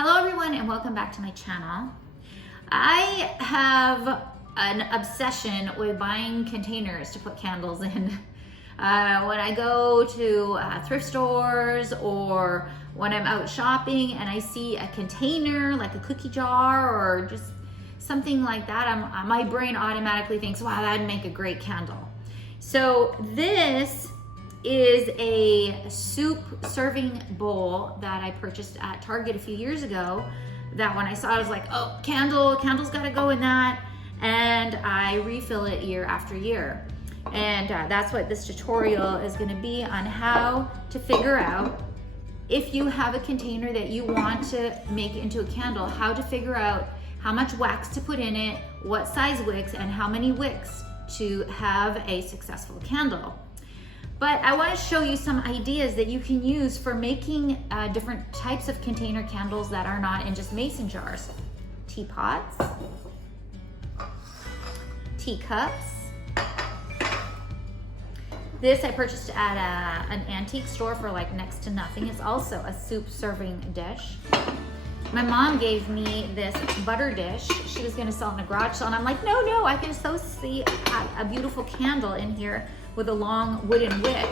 Hello everyone and welcome back to my channel. I have an obsession with buying containers to put candles in. When I go to thrift stores or when I'm out shopping and I see a container like a cookie jar or just something like that, my brain automatically thinks, wow, that'd make a great candle. So this is a soup serving bowl that I purchased at Target a few years ago, that when I saw it, I was like, oh, candle's gotta go in that. And I refill it year after year. And that's what this tutorial is gonna be on, how to figure out if you have a container that you want to make into a candle, how to figure out how much wax to put in it, what size wicks, and how many wicks to have a successful candle. But I want to show you some ideas that you can use for making different types of container candles that are not in just mason jars. Teapots, teacups. This I purchased at an antique store for like next to nothing. It's also a soup serving dish. My mom gave me this butter dish. She was gonna sell in a garage sale, and I'm like, no, I can so see a beautiful candle in here with a long wooden wick.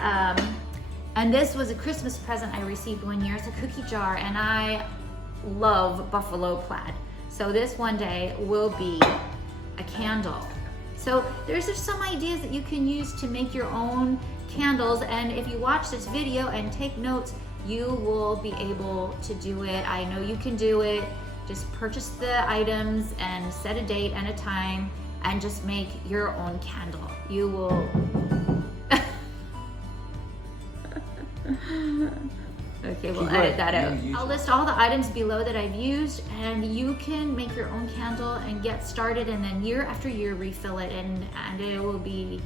And this was a Christmas present I received one year. It's a cookie jar, and I love buffalo plaid. So this one day will be a candle. So there's just some ideas that you can use to make your own candles, and if you watch this video and take notes, you will be able to do it. I know you can do it. Just purchase the items and set a date and a time and just make your own candle. You will. Okay, we'll edit that out. I'll list all the items below that I've used, and you can make your own candle and get started, and then year after year refill it, and it will be,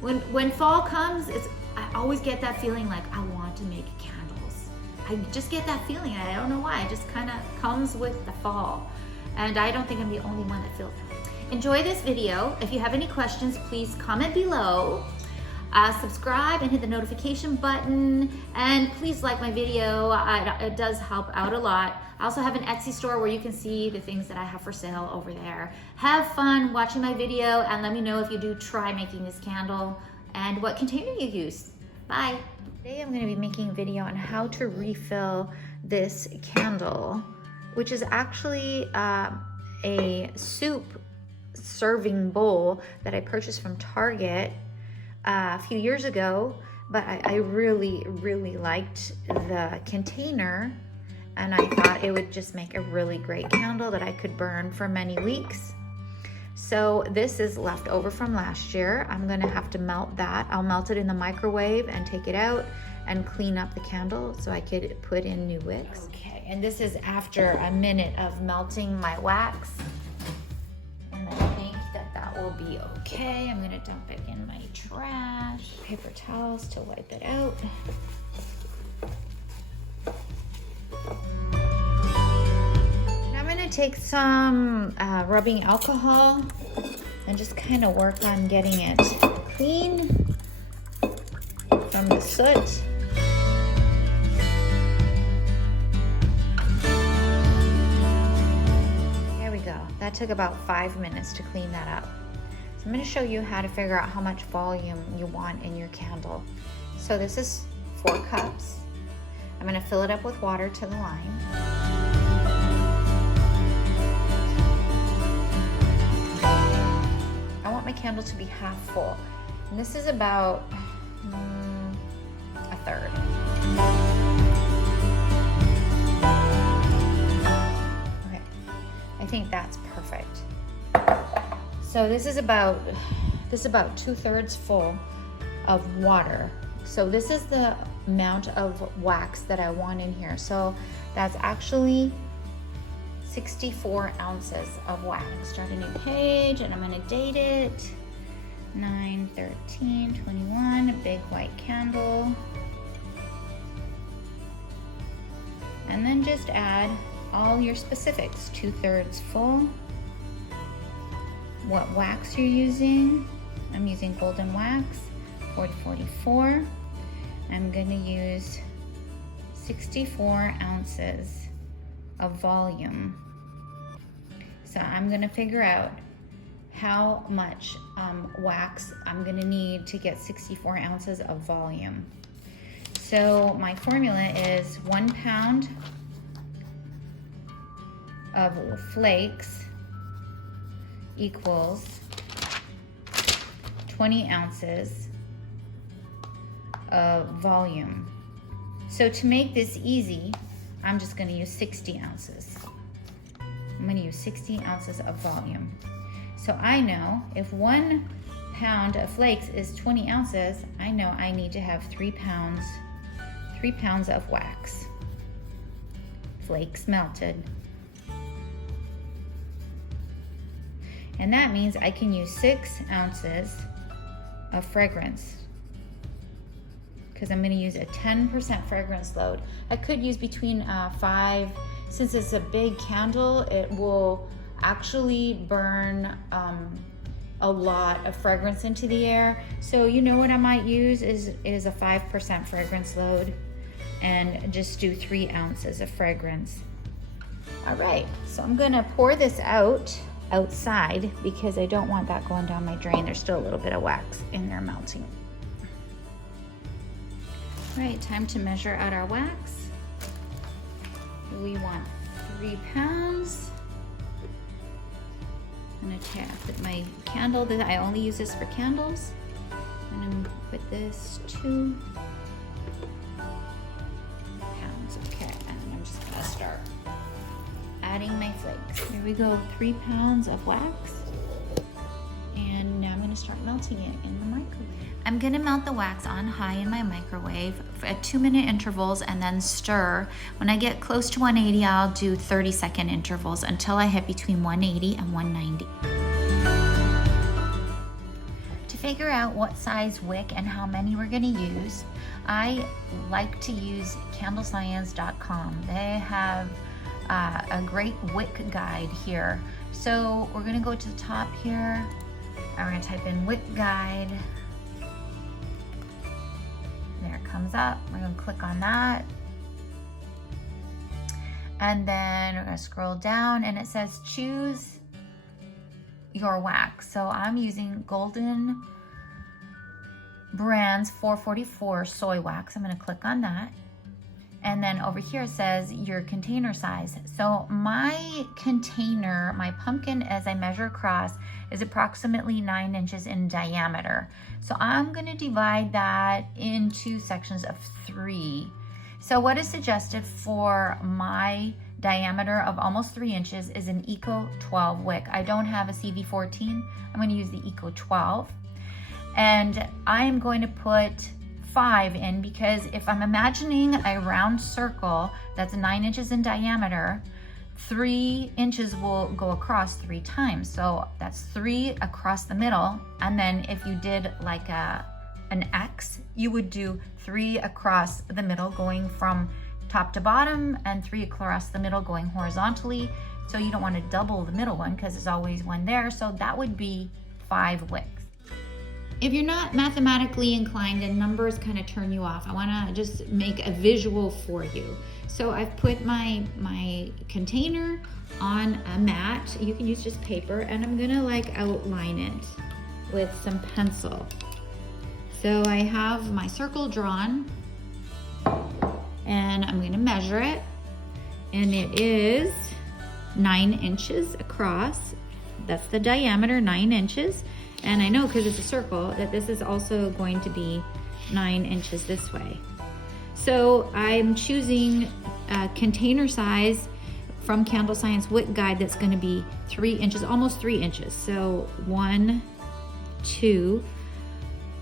when fall comes, I always get that feeling like I want to make candles. I just get that feeling, and I don't know why. It just kind of comes with the fall, and I don't think I'm the only one that feels that. Enjoy this video. If you have any questions, please comment below. Subscribe and hit the notification button, and please like my video. It does help out a lot. I also have an Etsy store where you can see the things that I have for sale over there. Have fun watching my video, and let me know if you do try making this candle and what container you use. Bye. Today I'm going to be making a video on how to refill this candle, which is actually a soup serving bowl that I purchased from Target a few years ago, but I really liked the container, and I thought it would just make a really great candle that I could burn for many weeks. So this is left over from last year. I'm gonna have to melt that. I'll melt it in the microwave and take it out and clean up the candle so I could put in new wicks. Okay, and this is after a minute of melting my wax. And I think that will be okay. I'm gonna dump it in my trash. Paper towels to wipe it out. Now I'm gonna take some rubbing alcohol and just kind of work on getting it clean from the soot. That took about 5 minutes to clean that up. So I'm going to show you how to figure out how much volume you want in your candle. So this is 4 cups. I'm going to fill it up with water to the line. I want my candle to be half full. And this is about a third. I think that's perfect. So this is about 2/3 full of water. So this is the amount of wax that I want in here. So that's actually 64 ounces of wax. Start a new page, and I'm gonna date it 9/13/21, a big white candle. And then just add all your specifics. 2/3 full. What wax you're using. I'm using golden wax, 4044. I'm gonna use 64 ounces of volume. So I'm gonna figure out how much wax I'm gonna need to get 64 ounces of volume. So my formula is 1 pound of flakes equals 20 ounces of volume. So to make this easy, I'm just gonna use 60 ounces. I'm gonna use 60 ounces of volume. So I know if 1 pound of flakes is 20 ounces, I know I need to have 3 pounds of wax. Flakes melted. And that means I can use 6 ounces of fragrance, because I'm gonna use a 10% fragrance load. I could use between 5, since it's a big candle, it will actually burn a lot of fragrance into the air. So you know what I might use is a 5% fragrance load, and just do 3 ounces of fragrance. All right, so I'm gonna pour this outside because I don't want that going down my drain. There's still a little bit of wax in there melting. All right, time to measure out our wax. We want 3 pounds. I'm gonna put my candle, I only use this for candles. I'm gonna put this 2 pounds, okay. And I'm just gonna start adding my flakes. Here we go, 3 pounds of wax. And now I'm gonna start melting it in the microwave. I'm gonna melt the wax on high in my microwave at 2-minute intervals and then stir. When I get close to 180, I'll do 30-second intervals until I hit between 180 and 190. To figure out what size wick and how many we're gonna use, I like to use candlescience.com. They have a great wick guide here. So we're gonna go to the top here, and we're gonna type in wick guide. There it comes up. We're gonna click on that. And then we're gonna scroll down and it says choose your wax. So I'm using Golden Brands 444 soy wax. I'm gonna click on that. And then over here it says your container size. So my container, my pumpkin, as I measure across, is approximately 9 inches in diameter. So I'm gonna divide that into sections of 3. So what is suggested for my diameter of almost 3 inches is an Eco 12 wick. I don't have a CV14, I'm gonna use the Eco 12. And I am going to put 5 in, because if I'm imagining a round circle that's 9 inches in diameter, 3 inches will go across 3 times. So that's 3 across the middle. And then if you did like an X, you would do 3 across the middle going from top to bottom, and 3 across the middle going horizontally. So you don't want to double the middle one because there's always one there. So that would be 5 wicks. If you're not mathematically inclined and numbers kind of turn you off, I want to just make a visual for you. So I've put my container on a mat. You can use just paper, and I'm gonna like outline it with some pencil. So I have my circle drawn, and I'm gonna measure it, and it is 9 inches across. That's the diameter, 9 inches. And I know because it's a circle that this is also going to be 9 inches this way. So I'm choosing a container size from Candle Science Wick Guide that's going to be 3 inches, almost 3 inches. So 1, 2,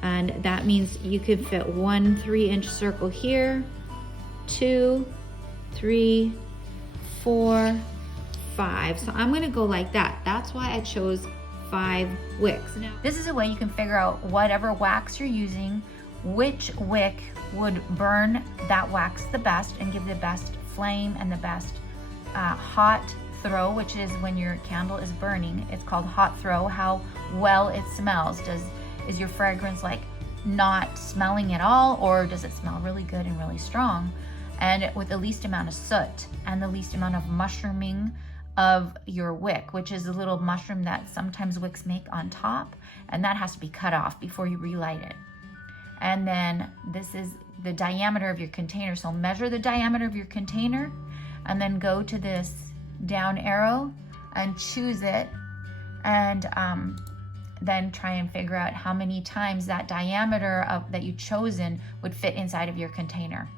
and that means you could fit 1 3-inch circle here, 2, 3, 4, 5. So I'm going to go like that. That's why I chose 5 wicks. Now, this is a way you can figure out whatever wax you're using, which wick would burn that wax the best and give the best flame and the best hot throw, which is when your candle is burning. It's called hot throw, how well it smells. Is your fragrance like not smelling at all, or does it smell really good and really strong? and with the least amount of soot and the least amount of mushrooming of your wick, which is a little mushroom that sometimes wicks make on top, and that has to be cut off before you relight it. And then this is the diameter of your container. So measure the diameter of your container and then go to this down arrow and choose it, and then try and figure out how many times that diameter that you've chosen would fit inside of your container.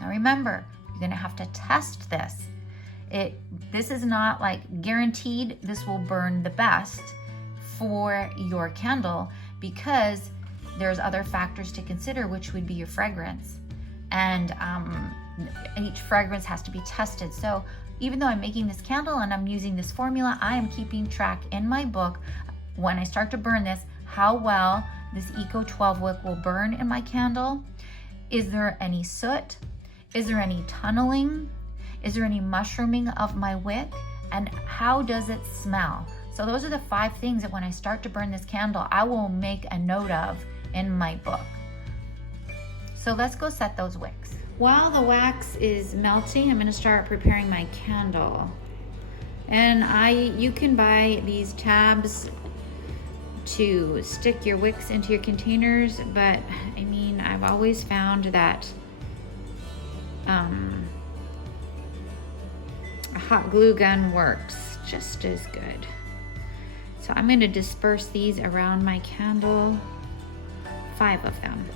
Now remember, you're gonna have to test this. This is not like guaranteed this will burn the best for your candle, because there's other factors to consider, which would be your fragrance. And each fragrance has to be tested. So even though I'm making this candle and I'm using this formula, I am keeping track in my book, when I start to burn this, how well this Eco 12 wick will burn in my candle. Is there any soot? Is there any tunneling? Is there any mushrooming of my wick? And how does it smell? So those are the 5 things that when I start to burn this candle, I will make a note of in my book. So let's go set those wicks. While the wax is melting, I'm gonna start preparing my candle. And you can buy these tabs to stick your wicks into your containers, but I mean, I've always found that a hot glue gun works just as good. So I'm going to disperse these around my candle, 5 of them.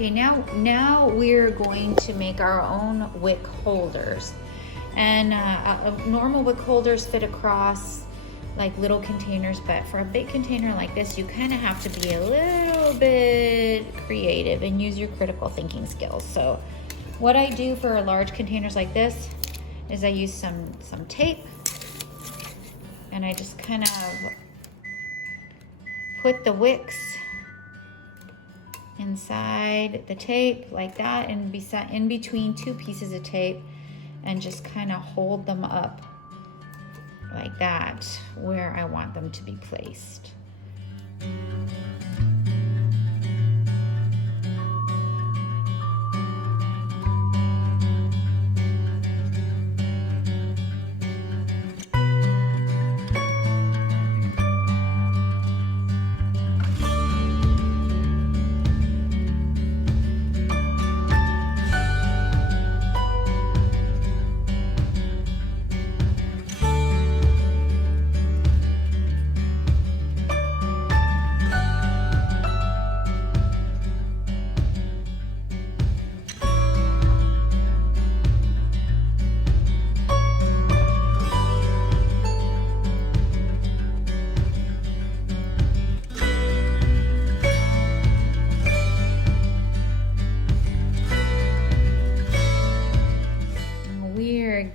Okay, now we're going to make our own wick holders. And normal wick holders fit across like little containers, but for a big container like this, you kind of have to be a little bit creative and use your critical thinking skills. So what I do for large containers like this is I use some tape, and I just kind of put the wicks inside the tape like that, and be set in between 2 pieces of tape, and just kind of hold them up like that where I want them to be placed.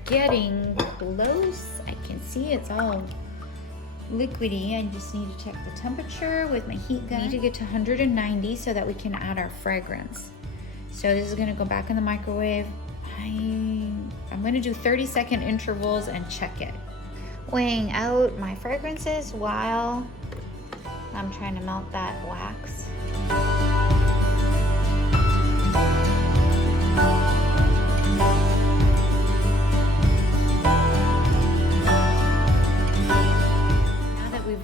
Getting close. I can see it's all liquidy. I just need to check the temperature with my heat gun. I need to get to 190 so that we can add our fragrance. So this is going to go back in the microwave. I'm going to do 30-second intervals and check it. Weighing out my fragrances while I'm trying to melt that wax.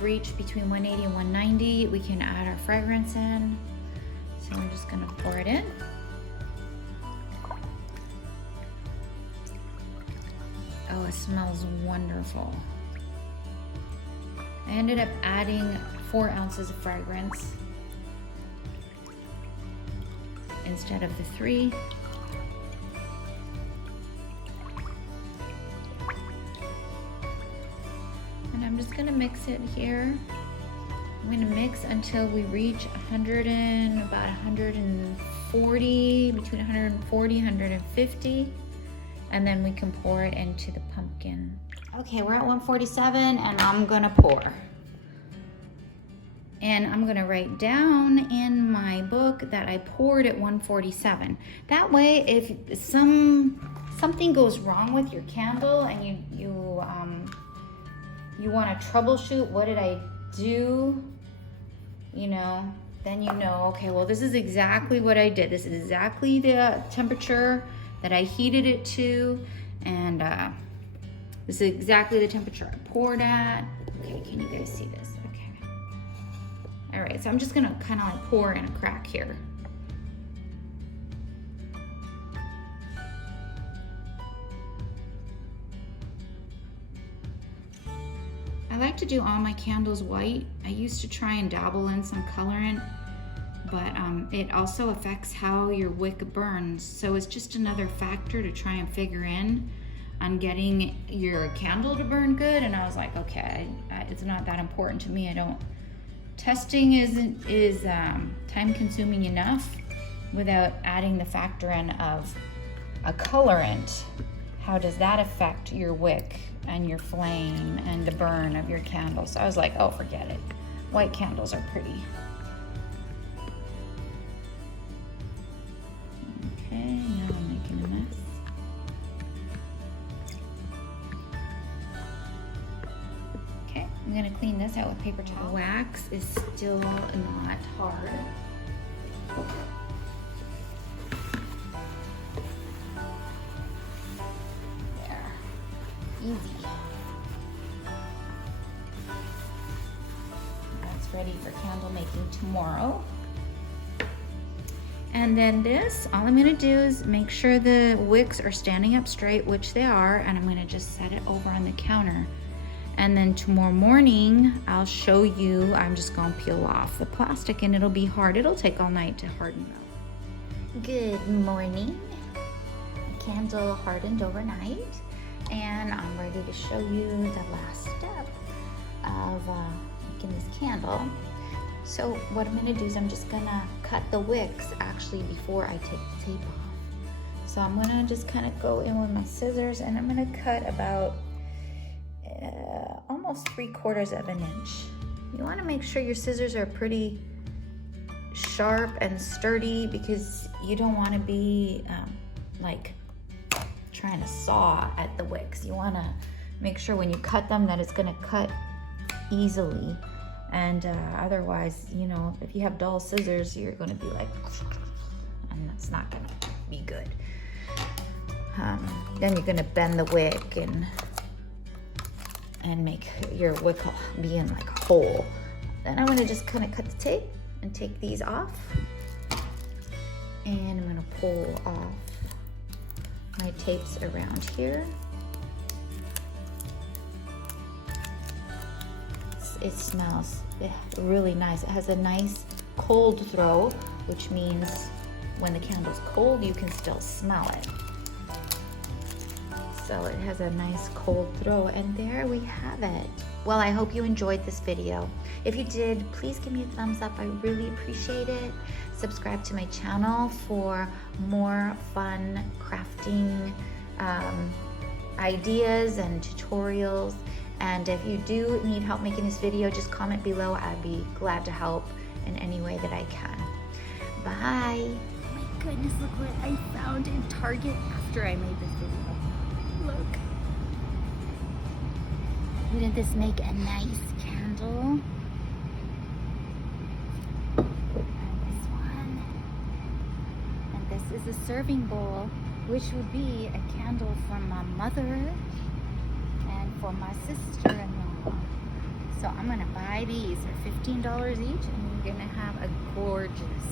Reach between 180 and 190, we can add our fragrance in. So I'm just going to pour it in. Oh, it smells wonderful. I ended up adding 4 ounces of fragrance instead of the 3. I'm just gonna mix it here. I'm gonna mix until we reach about 105 140, between 140, 150. And then we can pour it into the pumpkin. Okay, we're at 147 and I'm gonna pour. And I'm gonna write down in my book that I poured at 147. That way, if something goes wrong with your candle and you wanna troubleshoot, what did I do? You know, then you know, okay, well, this is exactly what I did. This is exactly the temperature that I heated it to, and this is exactly the temperature I poured at. Okay, can you guys see this? Okay. All right, so I'm just gonna kind of like pour in a crack here. I like to do all my candles white. I used to try and dabble in some colorant, but it also affects how your wick burns. So it's just another factor to try and figure in on getting your candle to burn good. And I was like, okay, it's not that important to me. Testing is time consuming enough without adding the factor in of a colorant. How does that affect your wick and your flame and the burn of your candle? So I was like, oh, forget it. White candles are pretty. Okay, now I'm making a mess. Okay, I'm gonna clean this out with paper towel. The wax is still not hard. There, easy. That's ready for candle making tomorrow. And then this, all I'm gonna do is make sure the wicks are standing up straight, which they are, and I'm gonna just set it over on the counter. And then tomorrow morning, I'll show you, I'm just gonna peel off the plastic and it'll be hard. It'll take all night to harden though. Good morning. The candle hardened overnight, and I'm ready to show you the last step of making this candle. So what I'm gonna do is I'm just gonna cut the wicks actually before I take the tape off. So I'm gonna just kind of go in with my scissors and I'm gonna cut about almost 3/4 of an inch. You wanna make sure your scissors are pretty sharp and sturdy because you don't wanna be like trying to saw at the wicks. You wanna make sure when you cut them that it's gonna cut easily. And otherwise, you know, if you have dull scissors, you're going to be like, and that's not going to be good. Then you're going to bend the wick and make your wick be in like a hole. Then I'm going to just kind of cut the tape and take these off. And I'm going to pull off my tapes around here. It smells really nice. It has a nice cold throw, which means when the candle's cold, you can still smell it. So it has a nice cold throw, and there we have it. Well, I hope you enjoyed this video. If you did, please give me a thumbs up. I really appreciate it. Subscribe to my channel for more fun crafting ideas and tutorials. And if you do need help making this video, just comment below. I'd be glad to help in any way that I can. Bye. Oh my goodness, look what I found in Target after I made this video. Look. Wouldn't this make a nice candle? And this one. And this is a serving bowl, which would be a candle from my mother for my sister-in-law. So I'm gonna buy these. They're $15 each, and you're gonna have a gorgeous